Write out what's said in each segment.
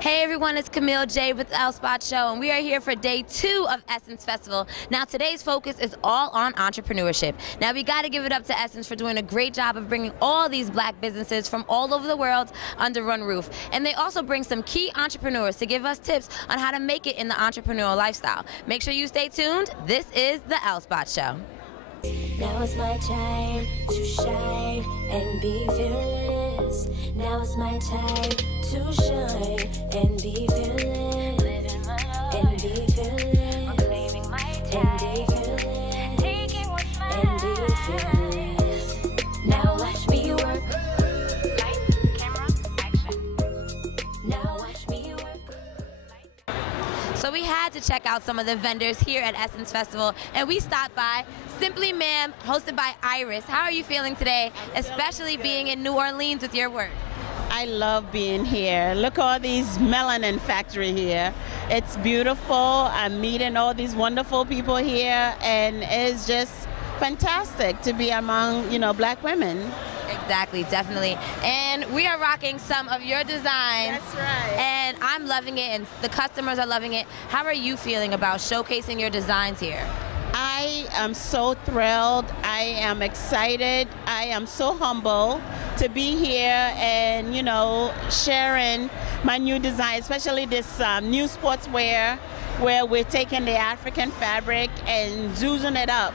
Hey everyone, it's Camille J with the L Spot Show, and we are here for day 2 of Essence Festival. Now today's focus is all on entrepreneurship. Now we got to give it up to Essence for doing a great job of bringing all these black businesses from all over the world under one roof. And they also bring some key entrepreneurs to give us tips on how to make it in the entrepreneurial lifestyle. Make sure you stay tuned. This is the L Spot Show. Now it's my time to shine and be fearless. Now it's my time to shine and be fearless. Living my life and be fearless. Reclaiming my time and be fearless. Taking what's mine and be fearless. Now watch me work. Lights, camera, action. Now watch me work. So we had to check out some of the vendors here at Essence Festival, and we stopped by Simply Ma'am, hosted by Iris. How are you feeling today, especially being in New Orleans with your work? I love being here. Look at all these melanin factory here. It's beautiful. I'm meeting all these wonderful people here, and it's just fantastic to be among, black women. Exactly, definitely. And we are rocking some of your designs. That's right. And I'm loving it, and the customers are loving it. How are you feeling about showcasing your designs here? I am so thrilled. I am excited. I am so humble to be here and, sharing my new design, especially this new sportswear where we're taking the African fabric and zoozing it up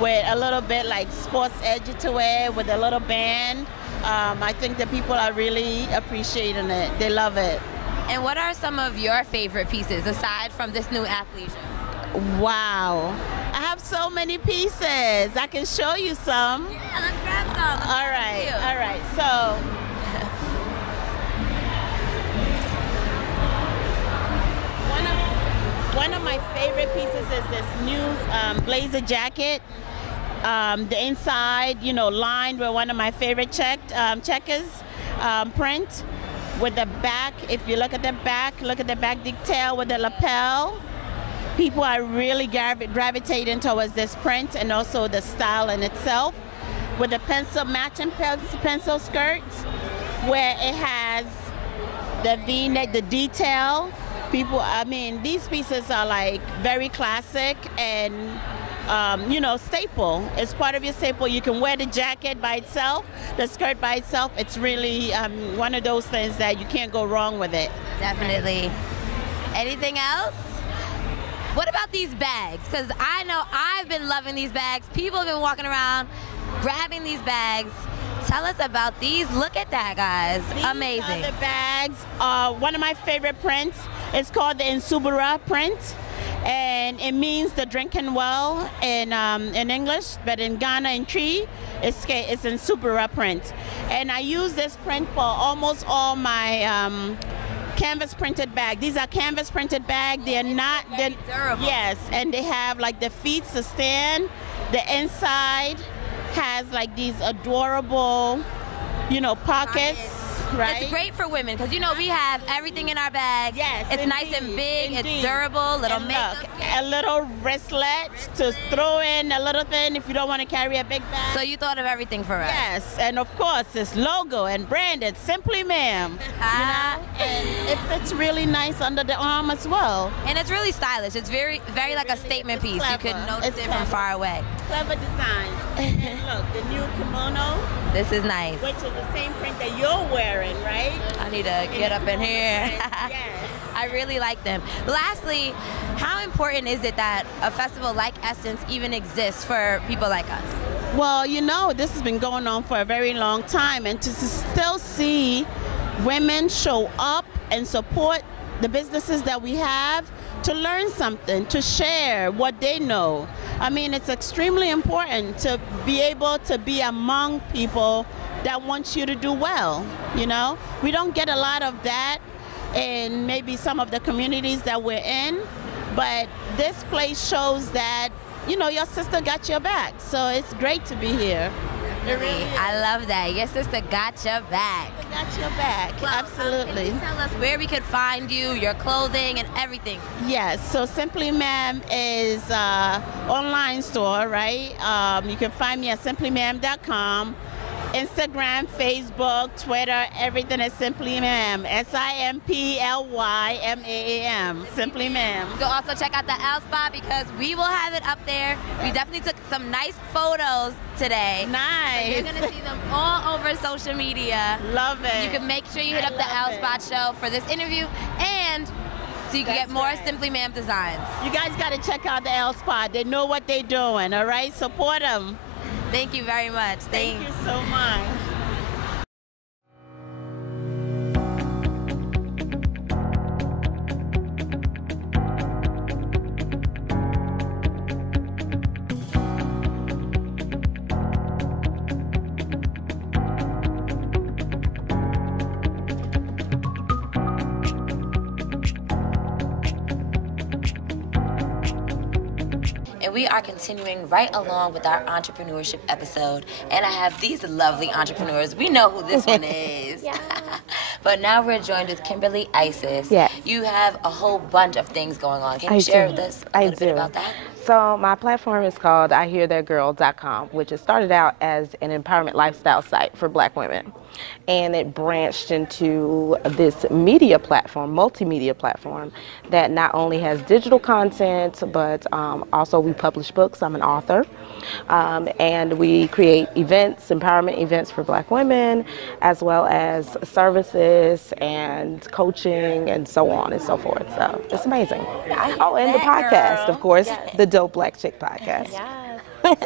with a little bit like sports edge to it with a little band. I think that people are really appreciating it. They love it. And what are some of your favorite pieces aside from this new athleisure? Wow. I have so many pieces. I can show you some. Yeah, let's grab some. All right. So, one of my favorite pieces is this new blazer jacket. The inside, lined with one of my favorite checkers print. With the back, if you look at the back detail with the lapel. People are really gravitating towards this print and also the style in itself. With the matching pencil skirts, where it has the V-neck, the detail. These pieces are like very classic and staple. It's part of your staple. You can wear the jacket by itself, the skirt by itself. It's really one of those things that you can't go wrong with it. Definitely. Anything else? What about these bags? Because I know I've been loving these bags. People have been walking around grabbing these bags. Tell us about these. Look at that, guys. Amazing. These are the bags. One of my favorite prints is called the Insubura print. And it means the drinking well in English, but in Ghana and Tree, it's Insubura print. And I use this print for almost all my canvas printed bag. These are canvas printed bag. They're durable. Yes, and they have like the feet to stand. The inside has like these adorable, pockets. Right? It's great for women because we have everything in our bag. Yes, it's indeed, nice and big. Indeed. It's durable. Little and makeup. Look, a little wristlet to throw in a little thing if you don't want to carry a big bag. So you thought of everything for us. Yes, and of course it's logo and branded Simply Ma'am. And it fits really nice under the arm as well. And it's really stylish. It's very like a statement piece. Clever. You could notice it from far away. Clever design. And look, the new kimono. This is nice. Which is the same print that you're wearing, right? I need to get up in here. Yes. I really like them. Lastly, how important is it that a festival like Essence even exists for people like us? Well, this has been going on for a very long time, and to still see women show up and support the businesses that we have, to learn something, to share what they know. It's extremely important to be able to be among people that want you to do well, We don't get a lot of that in maybe some of the communities that we're in, but this place shows that, your sister got your back. So it's great to be here. Really, I love that. Your sister got your back. Got your back, well, absolutely. Can you tell us where we could find you, your clothing, and everything? Yes, so Simply Ma'am is an online store, right? You can find me at simplyma'am.com. Instagram, Facebook, Twitter, everything is Simply Ma'am. SIMPLYMAAM. Simply Ma'am. You can also check out the L Spot because we will have it up there. We definitely took some nice photos today. Nice. So you're going to see them all over social media. Love it. You can make sure you hit up the L Spot show for this interview and so you can get more Simply Ma'am designs. You guys got to check out the L Spot. They know what they're doing, all right? Support them. Thank you very much. Thank you so much. And we are continuing right along with our entrepreneurship episode. And I have these lovely entrepreneurs. We know who this one is. Yeah. But now we're joined with Kimberly Isis. Yes. You have a whole bunch of things going on. Can you share with us a little bit about that? So my platform is called IHearThatGirl.com, which has started out as an empowerment lifestyle site for Black women. And it branched into this media platform, multimedia platform, that not only has digital content, but also we publish books. I'm an author. And we create events, empowerment events for Black women, as well as services and coaching and so on and so forth. So it's amazing. Oh, and the podcast, of course, the Dope Black Chick podcast. Yes.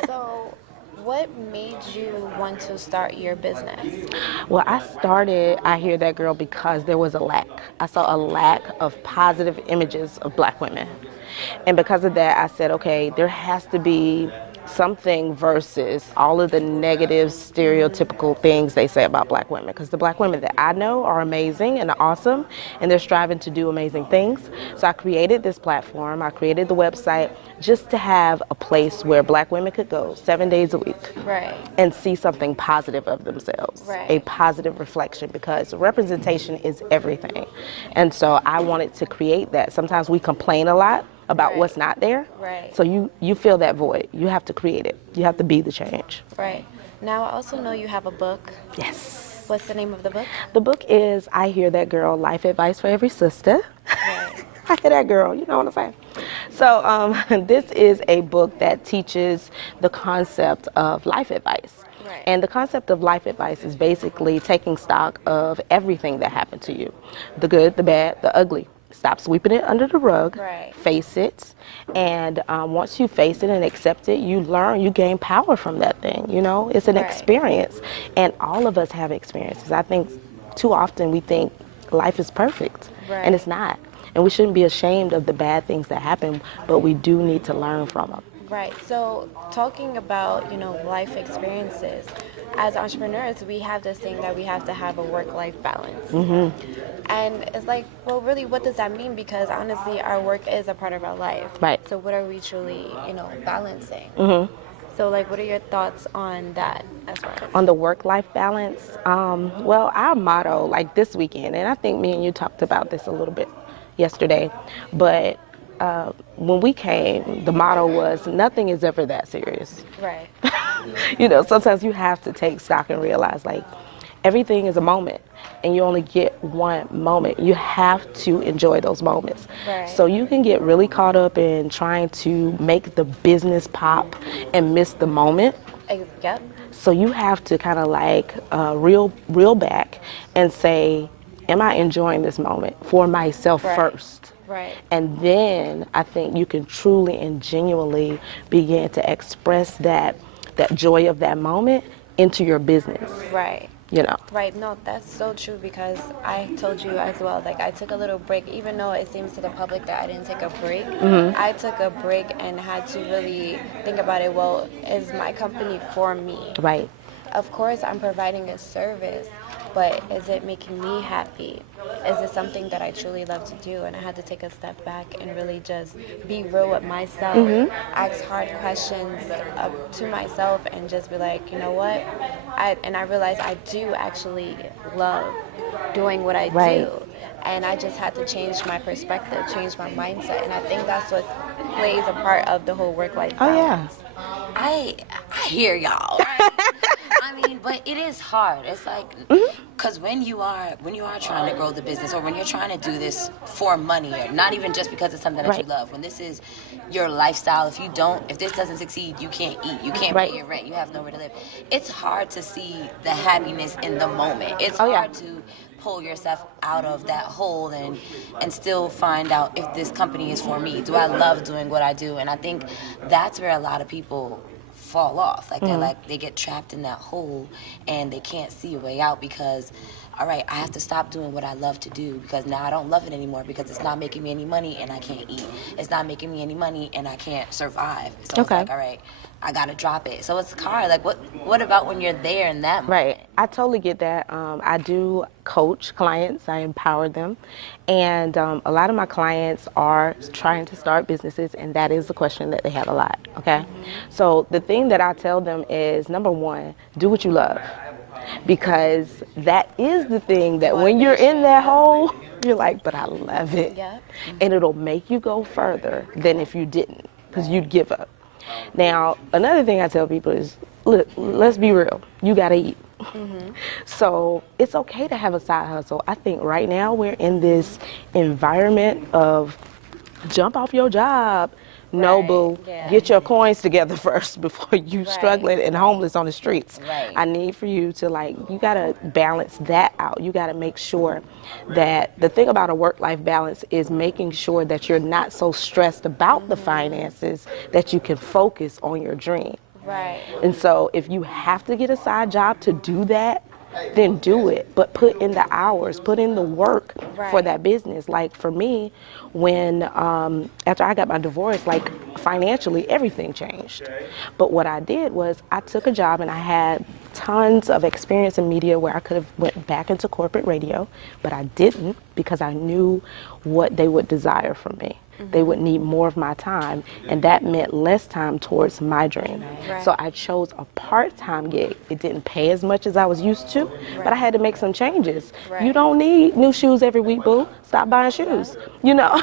So what made you want to start your business? Well, I started I Hear That Girl because there was a lack. I saw a lack of positive images of Black women. And because of that, I said, okay, there has to be something versus all of the negative, stereotypical things they say about Black women. Because the Black women that I know are amazing and awesome, and they're striving to do amazing things. So I created this platform. I created the website just to have a place where Black women could go 7 days a week. Right. And see something positive of themselves. Right. A positive reflection, because representation is everything. And so I wanted to create that. Sometimes we complain a lot about what's not there. Right. So you fill that void. You have to create it. You have to be the change. Right. Now I also know you have a book. Yes. What's the name of the book? The book is I Hear That Girl, Life Advice for Every Sister. Right. I hear that girl, you know what I'm saying? So this is a book that teaches the concept of life advice. Right. And the concept of life advice is basically taking stock of everything that happened to you. The good, the bad, the ugly. Stop sweeping it under the rug. Right. Face it. And once you face it and accept it, you learn, you gain power from that thing. You know, it's an experience. And all of us have experiences. I think too often we think life is perfect. Right. And it's not. And we shouldn't be ashamed of the bad things that happen, but we do need to learn from them. Right. So talking about, life experiences, as entrepreneurs, we have this thing that we have to have a work-life balance. Mm-hmm. And it's like, well, really, what does that mean? Because honestly, our work is a part of our life. Right. So what are we truly, balancing? Mm-hmm. So, what are your thoughts on that as far as? On the work-life balance? Well, our motto, this weekend, and I think me and you talked about this a little bit yesterday, but when we came, the motto was, nothing is ever that serious. Right. Sometimes you have to take stock and realize, everything is a moment, and you only get one moment. You have to enjoy those moments. Right. So you can get really caught up in trying to make the business pop and miss the moment. Yep. So you have to kind of reel back and say, am I enjoying this moment for myself first? Right. And then I think you can truly and genuinely begin to express that joy of that moment into your business. Right. Right. No, that's so true, because I told you as well, I took a little break, even though it seems to the public that I didn't take a break. Mm-hmm. I took a break and had to really think about it. Well, is my company for me? Right. Of course, I'm providing a service, but is it making me happy? Is it something that I truly love to do? And I had to take a step back and really just be real with myself, ask hard questions to myself, and just be like, you know what? I realized I do actually love doing what I do. And I just had to change my perspective, change my mindset. And I think that's what plays a part of the whole work-life balance. I hear y'all. Right? I mean, but it is hard. It's like, because when you are trying to grow the business, or when you're trying to do this for money, or not even just because it's something that you love, when this is your lifestyle, if this doesn't succeed, you can't eat, you can't pay your rent, you have nowhere to live. It's hard to see the happiness in the moment. It's hard to pull yourself out of that hole and still find out if this company is for me. Do I love doing what I do? And I think that's where a lot of people fall off. Like they get trapped in that hole and they can't see a way out because, all right, I have to stop doing what I love to do because now I don't love it anymore because it's not making me any money and I can't eat. It's not making me any money and I can't survive. So it's like, all right, I gotta drop it. So it's hard. Like, what about when you're there in that moment? Right. I totally get that. I do coach clients. I empower them. And a lot of my clients are trying to start businesses, and that is a question that they have a lot, okay? So the thing that I tell them is, number one, do what you love. Because that is the thing that when you're in that hole, you're like, but I love it. And it'll make you go further than if you didn't, because you'd give up. Now, another thing I tell people is, look, let's be real. You got to eat. So it's okay to have a side hustle. I think right now we're in this environment of jump off your job. No, boo. Get your coins together first before you struggling and homeless on the streets. I need for you to, like, you got to balance that out. You got to make sure that the thing about a work-life balance is making sure that you're not so stressed about the finances that you can focus on your dream. And so if you have to get a side job to do that, then do it, but put in the hours, put in the work for that business. Like for me, when after I got my divorce, like financially everything changed. But what I did was I took a job and I had tons of experience in media where I could have went back into corporate radio, but I didn't because I knew what they would desire from me. They would need more of my time, and that meant less time towards my dream. So I chose a part-time gig. It didn't pay as much as I was used to, but I had to make some changes. You don't need new shoes every week, boo. Stop buying shoes, you know?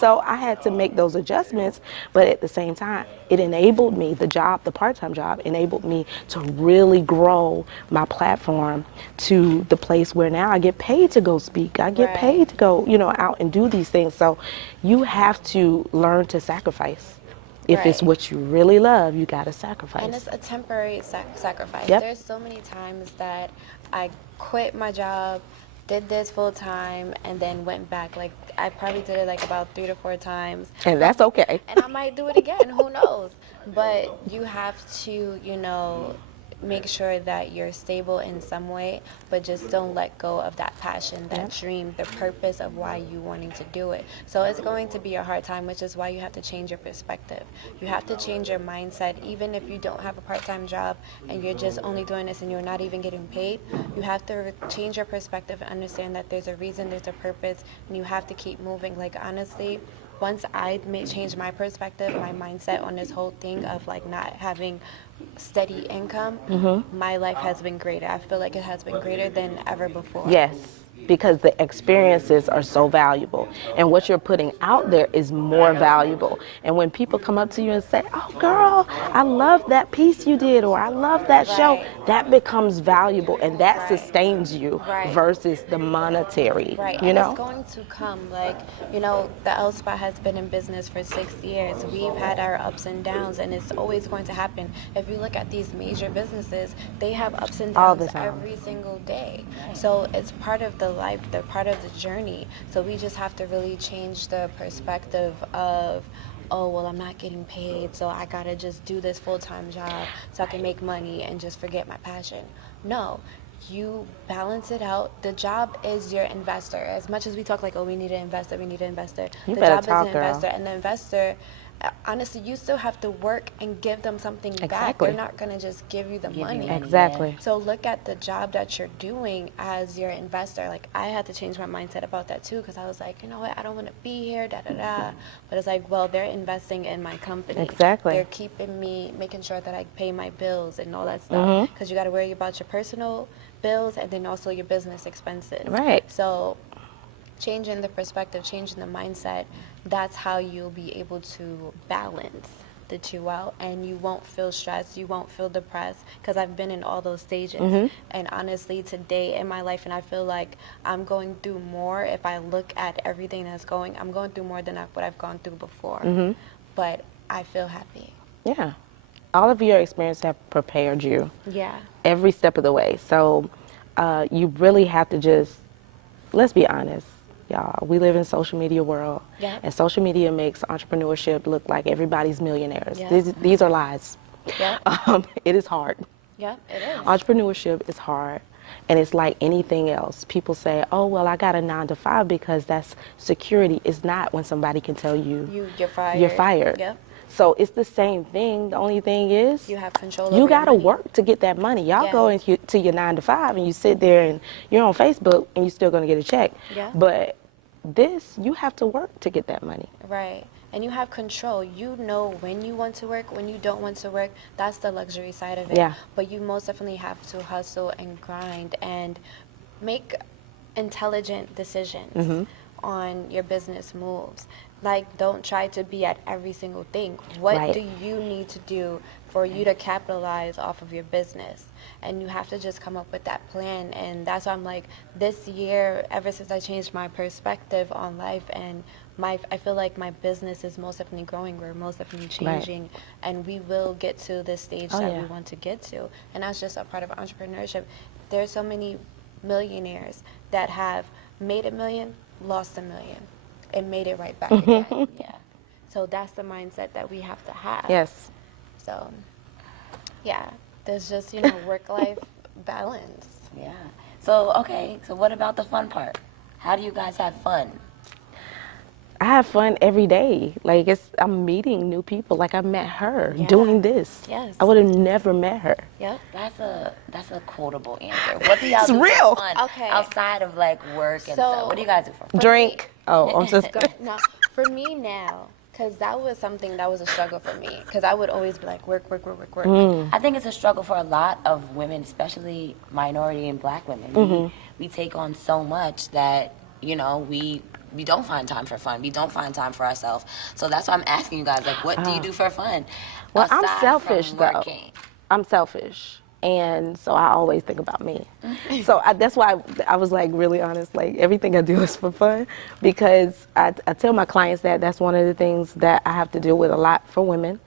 So I had to make those adjustments, but at the same time, it enabled me, the part-time job enabled me to really grow my platform to the place where now I get paid to go speak. I get paid to go, you know, out and do these things. So you have to learn to sacrifice. If it's what you really love, you got to sacrifice. And it's a temporary sacrifice. There's so many times that I quit my job, did this full time, and then went back. Like, I probably did it like about 3 to 4 times. And that's okay. And I might do it again, who knows? But you have to, you know, make sure that you're stable in some way, but just don't let go of that passion, that dream, the purpose of why you wanting to do it. So it's going to be a hard time, which is why you have to change your perspective. You have to change your mindset. Even if you don't have a part-time job and you're just only doing this and you're not even getting paid, you have to change your perspective and understand that there's a reason, there's a purpose, and you have to keep moving. Like, honestly, once I changed my perspective, my mindset on this whole thing of like not having steady income, my life has been greater. I feel like it has been greater than ever before. Yes, because the experiences are so valuable, and what you're putting out there is more valuable. And when people come up to you and say, oh girl, I love that piece you did, or I love that show, that becomes valuable, and that sustains you versus the monetary, you know? It's going to come. Like, you know, the L Spot has been in business for 6 years. We've had our ups and downs, and it's always going to happen. If you look at these major businesses, they have ups and downs every single day. So it's part of the life, they're part of the journey. So we just have to really change the perspective of, oh, well, I'm not getting paid, so I gotta just do this full-time job so I can make money and just forget my passion. No, you balance it out. The job is your investor. As much as we talk like, oh, we need an investor, the job is an investor, and the investor, honestly, you still have to work and give them something back. They're not going to just give you the money. So look at the job that you're doing as your investor. Like, I had to change my mindset about that too, because I was like, you know what, I don't want to be here, But it's like, well, they're investing in my company. They're keeping me, making sure that I pay my bills and all that stuff. Because you got to worry about your personal bills and then also your business expenses. So changing the perspective, changing the mindset, that's how you'll be able to balance to chew out, and you won't feel stressed, you won't feel depressed, because I've been in all those stages. And honestly, today in my life, and I feel like I'm going through more, if I look at everything that's I'm going through more than what I've gone through before. But I feel happy. Yeah. All of your experience have prepared you. Yeah. Every step of the way. So you really have to just, let's be honest, y'all. We live in a social media world. Yeah. And social media makes entrepreneurship look like everybody's millionaires. Yeah. These are lies. Yeah. It is hard. Yeah, it is. Entrepreneurship is hard. And it's like anything else. People say, oh, well, I got a 9-to-5 because that's security. It's not when somebody can tell you you're fired. You're fired. Yep. So it's the same thing. The only thing is you have control over you got to your money. work to get that money. Y'all go into to your 9-to-5 and you sit there and you're on Facebook and you're still going to get a check. Yeah. But this, you have to work to get that money. Right. And you have control. You know when you want to work, when you don't want to work. That's the luxury side of it. Yeah. But you most definitely have to hustle and grind and make intelligent decisions on your business moves. Like, don't try to be at every single thing. What do you need to do for you to capitalize off of your business? And you have to just come up with that plan. And that's why I'm like, this year, ever since I changed my perspective on life, and I feel like my business is most definitely growing. We're most definitely changing. And we will get to the stage that we want to get to. And that's just a part of entrepreneurship. There's so many millionaires that have made $1 million, lost $1 million, and made it right back again. Yeah. So that's the mindset that we have to have. Yes. So, yeah, there's just, work-life balance. Yeah. So, okay, so what about the fun part? How do you guys have fun? I have fun every day. Like, I'm meeting new people. Like, I met her doing this. Yes. I would have never met her. Yep. That's a quotable answer. What do y'all do real. for fun Okay. outside of like work and So- stuff? What do you guys do for fun? Drink. Oh, I'm just No, for me now, because that was something that was a struggle for me, because I would always be like, work. I think it's a struggle for a lot of women, especially minority and black women. We take on so much that, we don't find time for fun. We don't find time for ourselves. So that's why I'm asking you guys, like, what do you do for fun? Well, aside I'm selfish, from though. working? I'm selfish. And so I always think about me. So that's why I was like really honest, like everything I do is for fun, because I tell my clients that that's one of the things that I have to deal with a lot for women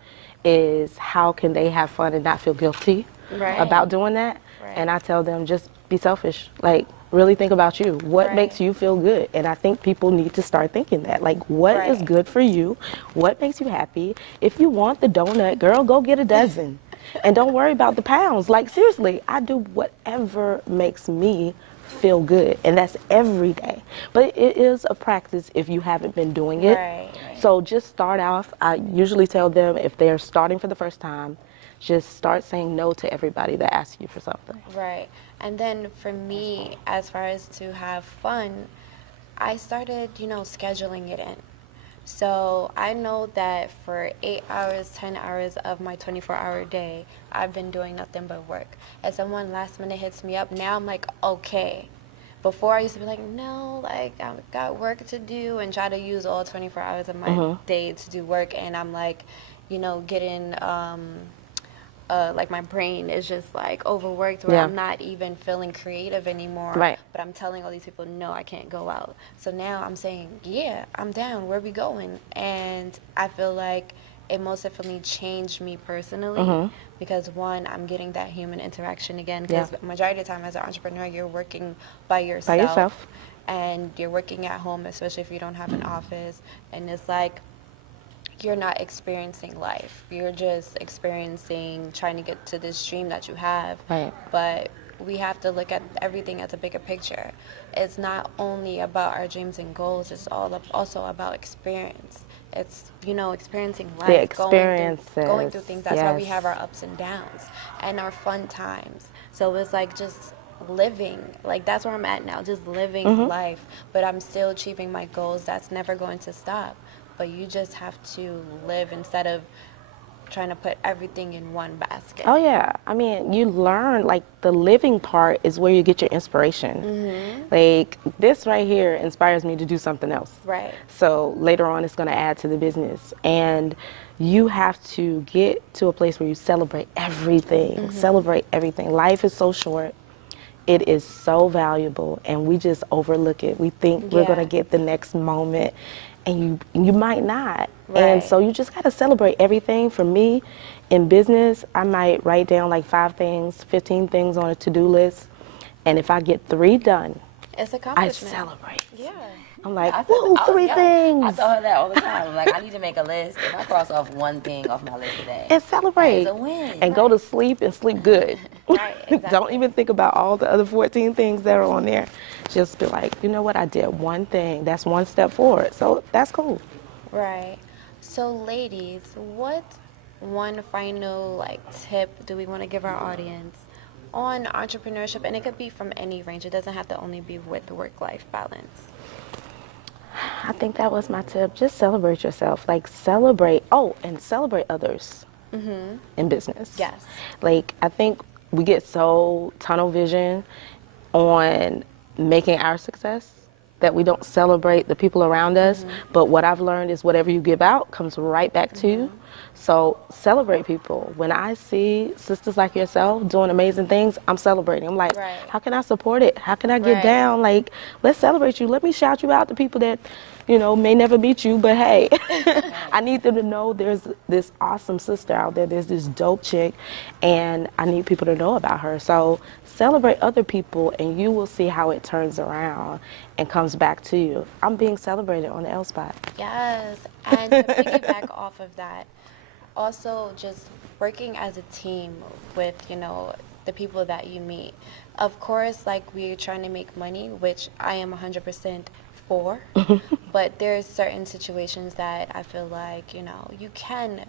is how can they have fun and not feel guilty about doing that. And I tell them just be selfish, like really think about you. What makes you feel good? And I think people need to start thinking that, like what is good for you? What makes you happy? If you want the donut, girl, go get a dozen. And don't worry about the pounds. Like, seriously, I do whatever makes me feel good. And that's every day. But it is a practice if you haven't been doing it. So just start off. I usually tell them if they're starting for the first time, just start saying no to everybody that asks you for something. Right. And then for me, as far as to have fun, I started, scheduling it in. So I know that for 8 hours, 10 hours of my 24-hour day, I've been doing nothing but work. If someone last minute hits me up, now I'm like, okay. Before I used to be like, no, like I've got work to do, and try to use all 24 hours of my day to do work. And I'm like, getting, like my brain is just like overworked where I'm not even feeling creative anymore. But I'm telling all these people, no, I can't go out. So now I'm saying, yeah, I'm down. Where are we going? And I feel like it most definitely changed me personally because, one, I'm getting that human interaction again, because majority of the time as an entrepreneur, you're working by yourself. And you're working at home, especially if you don't have an office. And it's like, you're not experiencing life. You're just experiencing trying to get to this dream that you have. But we have to look at everything as a bigger picture. It's not only about our dreams and goals. It's also about experience. It's, experiencing life. The experiences. Going through things. That's why we have our ups and downs and our fun times. So it's like just living. Like, that's where I'm at now. Just living life. But I'm still achieving my goals. That's never going to stop. But you just have to live instead of trying to put everything in one basket. Oh yeah, I mean, you learn, like, the living part is where you get your inspiration. Like, this right here inspires me to do something else. Right. So later on, it's going to add to the business, and you have to get to a place where you celebrate everything. Celebrate everything. Life is so short. It is so valuable, and we just overlook it. We think we're going to get the next moment, and you might not. Right. And so you just got to celebrate everything. For me, in business, I might write down like 5 things, 15 things on a to-do list, and if I get 3 done, It's I accomplishment. celebrate. Yeah. I'm like, woo, 3 things. I tell her that all the time. I'm like, I need to make a list. If I cross off 1 thing off my list today, And celebrate. it's a win. And go to sleep and sleep good. Right, exactly. Don't even think about all the other 14 things that are on there. Just be like, you know what, I did 1 thing. That's 1 step forward. So that's cool. Right. So ladies, what one final like tip do we want to give our audience on entrepreneurship? And it could be from any range. It doesn't have to only be with work-life balance. I think that was my tip. Just celebrate yourself. Like, celebrate. Oh, and celebrate others in business. Yes. Like, I think we get so tunnel vision on making our success that we don't celebrate the people around us. But what I've learned is whatever you give out comes right back to you. So celebrate people. When I see sisters like yourself doing amazing things, I'm celebrating. I'm like, Right. how can I support it? How can I get Right. down? Like, let's celebrate you. Let me shout you out to people that, you know, may never meet you, but hey, I need them to know there's this awesome sister out there. There's this dope chick, and I need people to know about her. So celebrate other people, and you will see how it turns around and comes back to you. I'm being celebrated on the L spot. Yes. And to piggyback off of that, also just working as a team with, you know, the people that you meet. Of course, like, we're trying to make money, which I am 100% for, but there's certain situations that I feel like, you know, you can,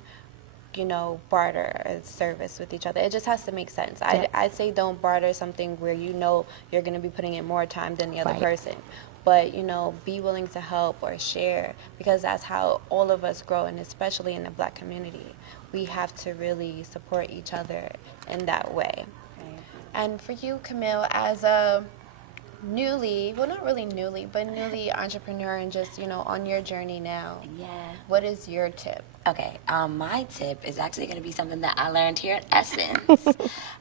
you know, barter a service with each other. It just has to make sense. I'd say don't barter something where you know you're going to be putting in more time than the other Right. person. But, you know, be willing to help or share, because that's how all of us grow, and especially in the Black community. We have to really support each other in that way. And for you, Camille, as a newly, well, not really newly, but newly entrepreneur and just, you know, on your journey now, Yeah. what is your tip? Okay, my tip is actually going to be something that I learned here at Essence.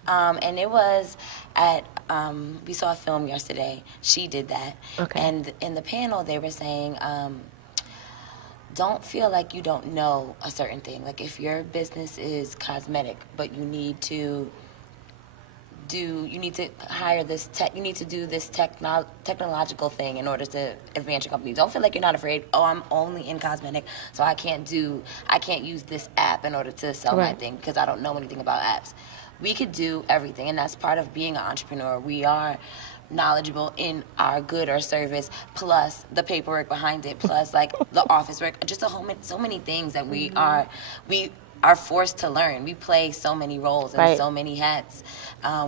And it was at, we saw a film yesterday. She did that. Okay. And in the panel, they were saying, don't feel like you don't know a certain thing. Like, if your business is cosmetic, but you need to hire this tech, you need to do this technological thing in order to advance your company. Don't feel like you're not afraid. Oh, I'm only in cosmetic, so I can't use this app in order to sell my Right. thing because I don't know anything about apps. We could do everything, and that's part of being an entrepreneur. We are knowledgeable in our good or service, plus the paperwork behind it, plus like the office work, just so many things that we are forced to learn. We play so many roles and Right. so many hats.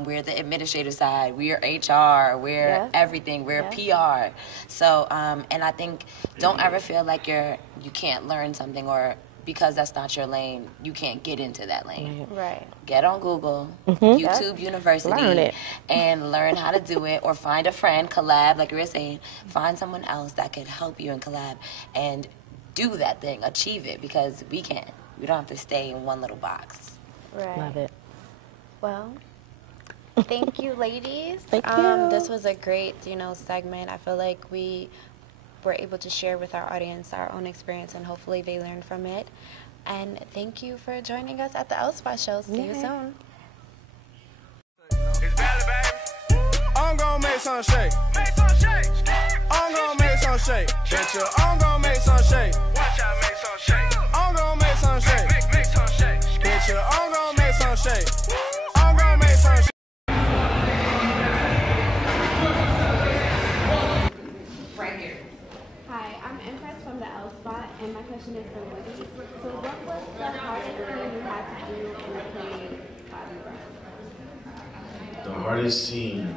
We're the administrative side, we're HR, we're Yeah. everything, we're PR. So, and I think don't ever feel like you can't learn something, or because that's not your lane, you can't get into that lane. Right. Get on Google, YouTube University, Learn it. and learn how to do it, or find a friend, collab, like you were saying, find someone else that could help you and collab and do that thing, achieve it, because we can. We don't have to stay in one little box. Right. Love it. Well, thank you, ladies. Thank you. This was a great, you know, segment. I feel like we were able to share with our audience our own experience, and hopefully they learned from it. And thank you for joining us at the L Spot Show. See you soon. It's valid, baby. I'm gonna make some shake. I'm gonna make some shake. Betcha, I'm gonna make some shake. Watch out, make some shake. I'm gonna make some shake. Make some shake. Betcha, I'm gonna make some shake. I'm gonna make some shake. Hi, I'm Empress from the L Spot, and my question is for Woody. So what was the hardest thing you had to do in playing Bobby Brown? The hardest scene.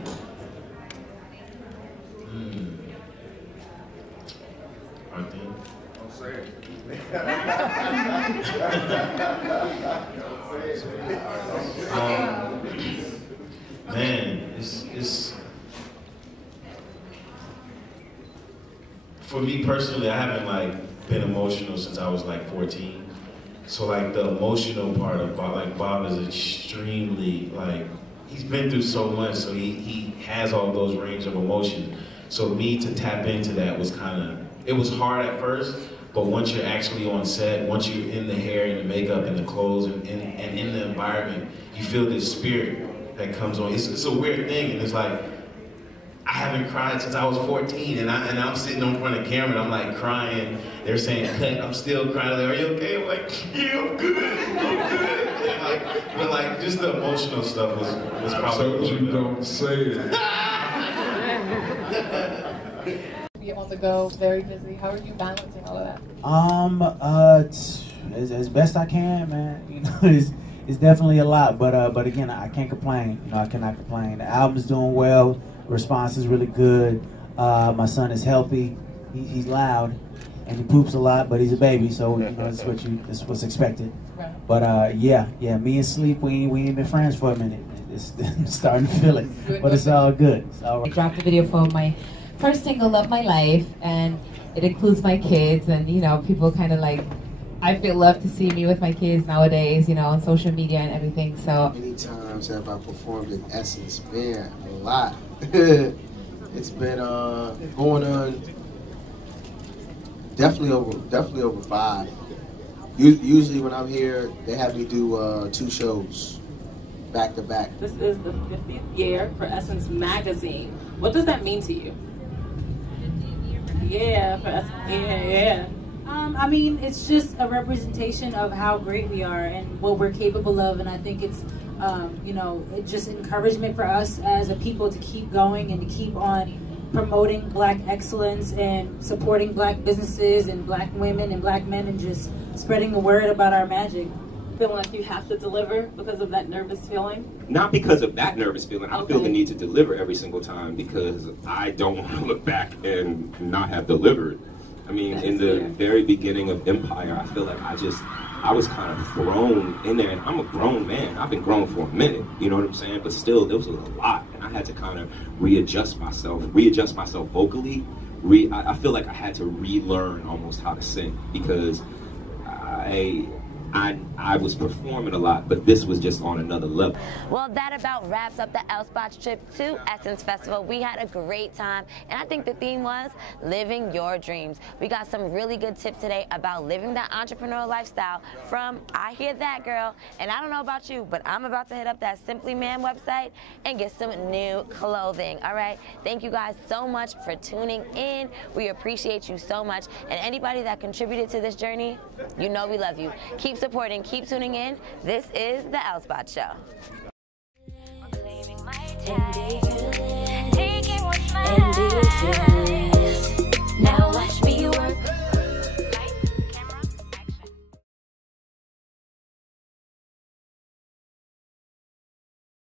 I think Man, it's for me personally, I haven't like been emotional since I was like 14. So like the emotional part of Bob, like Bob is extremely like, he's been through so much, so he has all those range of emotion. So me to tap into that was it was hard at first, but once you're actually on set, once you're in the hair and the makeup and the clothes and in the environment, you feel this spirit that comes on. It's a weird thing, and it's like, I haven't cried since I was 14, and I'm sitting in front of camera and I'm like crying. They're saying cut, I'm still crying. Like, are you okay? I'm like, yeah, I'm good, I'm good. And but like just the emotional stuff was probably. So you don't say it. You're on the go, very busy. How are you balancing all of that? As best I can, man. You know, it's definitely a lot, but again, I can't complain. You know, I cannot complain. The album's doing well. Response is really good. My son is healthy. He's loud, and he poops a lot, but he's a baby, so you know that's what's expected. Right. But yeah, me and Sleep, we ain't been friends for a minute. It's starting to feel it, but it's all good. It's all right. I dropped a video for my first single, Love My Life, and it includes my kids, and you know, people kind of like, I feel love to see me with my kids nowadays, you know, on social media and everything. So many times have I performed in Essence? Man, a lot. It's been going on definitely over 5. Usually when I'm here, they have me do 2 shows back to back. This is the 50th year for Essence Magazine. What does that mean to you? Yeah, for Essence. Yeah. I mean, it's just a representation of how great we are and what we're capable of, and I think it's, you know, it's just encouragement for us as a people to keep going and to keep on promoting Black excellence and supporting Black businesses and Black women and Black men and just spreading the word about our magic. Feeling like you have to deliver because of that nervous feeling? Not because of that nervous feeling. I feel the need to deliver every single time because I don't want to look back and not have delivered. I mean, in the very beginning of Empire, I feel like I was kind of thrown in there, and I'm a grown man. I've been grown for a minute, you know what I'm saying? But still, there was a lot, and I had to kind of readjust myself vocally. I feel like I had to relearn almost how to sing because I was performing a lot, but this was just on another level. Well, that about wraps up the L-Spot's trip to Essence Festival. We had a great time, and I think the theme was living your dreams. We got some really good tips today about living that entrepreneurial lifestyle from I Hear That Girl, and I don't know about you, but I'm about to hit up that Simply Man website and get some new clothing, all right? Thank you guys so much for tuning in. We appreciate you so much, and anybody that contributed to this journey, you know we love you. Keep supporting, keep tuning in. This is the L-Spot Show. And